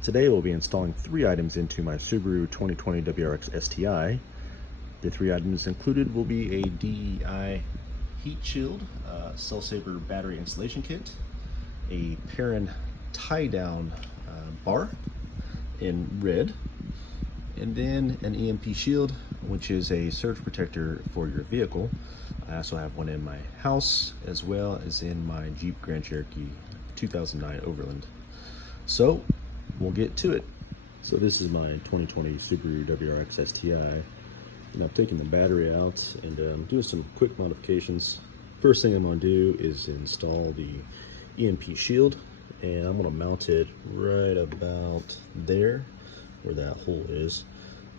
Today we'll be installing 3 items into my Subaru 2020 WRX STI. The 3 items included will be a DEI heat shield, cell saver battery installation kit, a Perrin tie-down bar in red, and then an EMP Shield, which is a surge protector for your vehicle. I also have one in my house as well as in my Jeep Grand Cherokee 2009 Overland. So we'll get to it. So this is my 2020 Subaru WRX STI, and I'm taking the battery out and doing some quick modifications. First thing I'm going to do is install the EMP Shield, and I'm going to mount it right about there where that hole is.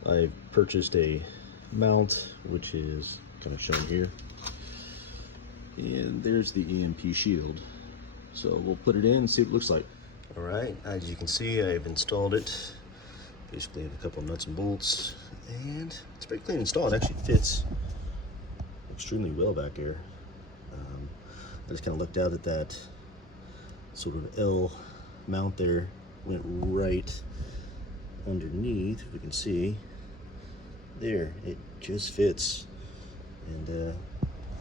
I've purchased a mount which is kind of shown here, and there's the EMP Shield. So we'll put it in and see what it looks like. All right, as you can see, I've installed it. Basically, have a couple of nuts and bolts, and it's pretty clean installed. It actually fits extremely well back here. I just kind of looked out at that sort of L mount there, went right underneath. If we can see there, it just fits, and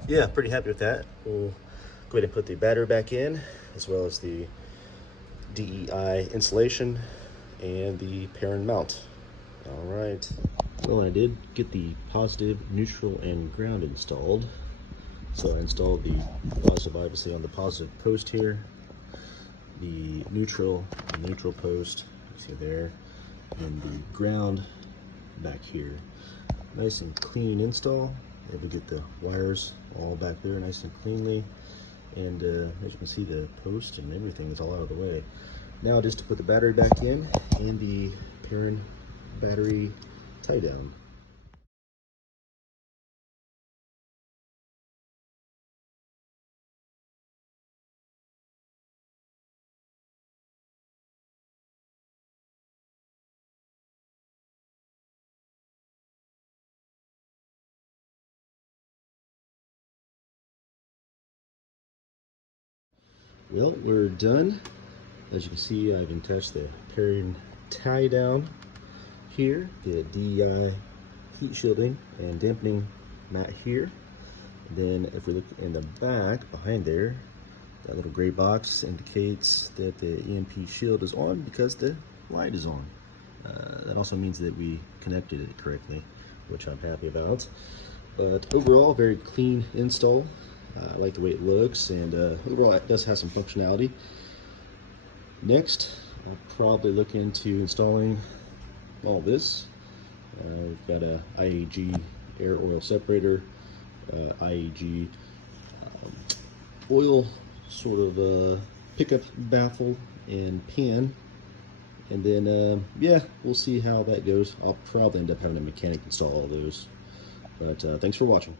yeah, pretty happy with that. We'll go ahead and put the battery back in, as well as the DEI insulation and the Perrin mount. All right. Well, I did get the positive, neutral, and ground installed. So I installed the positive obviously on the positive post here, the neutral on the neutral post, you see there, and the ground back here. Nice and clean install. Able to get the wires all back there nice and cleanly. And as you can see, the post and everything is all out of the way. Now just to put the battery back in and the Perrin battery tie down. Well, we're done. As you can see, I've attached the Perrin tie down here, the DEI heat shielding and dampening mat here. Then if we look in the back behind there, that little gray box indicates that the EMP shield is on because the light is on. That also means that we connected it correctly, which I'm happy about. But overall, very clean install. I like the way it looks, and overall it does have some functionality. Next, I'll probably look into installing all this. We've got a IAG air oil separator, IAG oil sort of pickup baffle and pan, and then yeah, we'll see how that goes. I'll probably end up having a mechanic install all those. But thanks for watching.